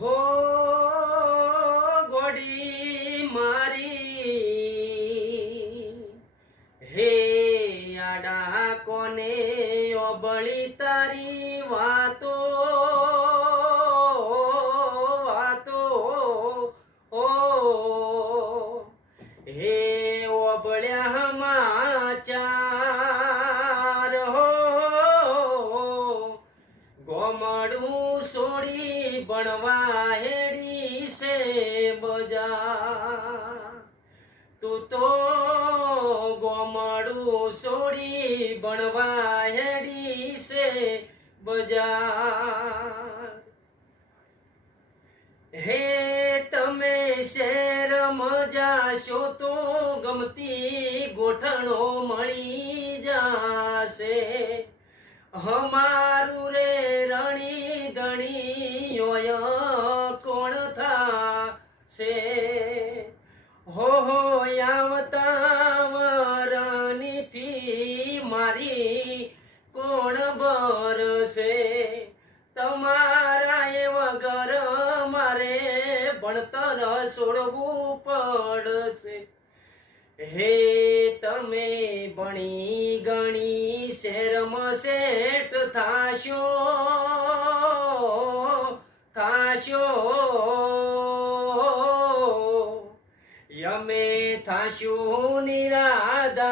हो गोडी मारी हे आडा कोने ओबળી तारी वातो वातो ओ हे ओबळ्या समाचार हो गोमडू सोड़ी बनवा हेड़ी से बजा तू तो गोमडू सोड़ी बनवा हेड़ी से बजा हे तमे शहर मजा शो तो गमती गोठणो मળી जासे हमारू रे रणी धणी योय कोण था से हो यावता वरानी फी मारी कोण बरसे તમારા એ વગર મારે ભણતર છોડવું પડશે હે તમે ભણી ગણી શહેરમાં સેટ થાશો થાશો યમે થાશું નિરાધાર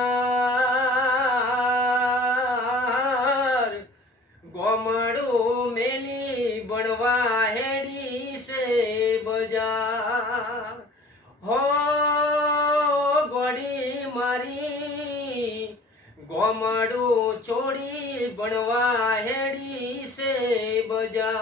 गोमड़ू मेली बनवा हेड़ी से बजा हो गोड़ी मारी गोमड़ू छोड़ी बनवा हेड़ी से बजा।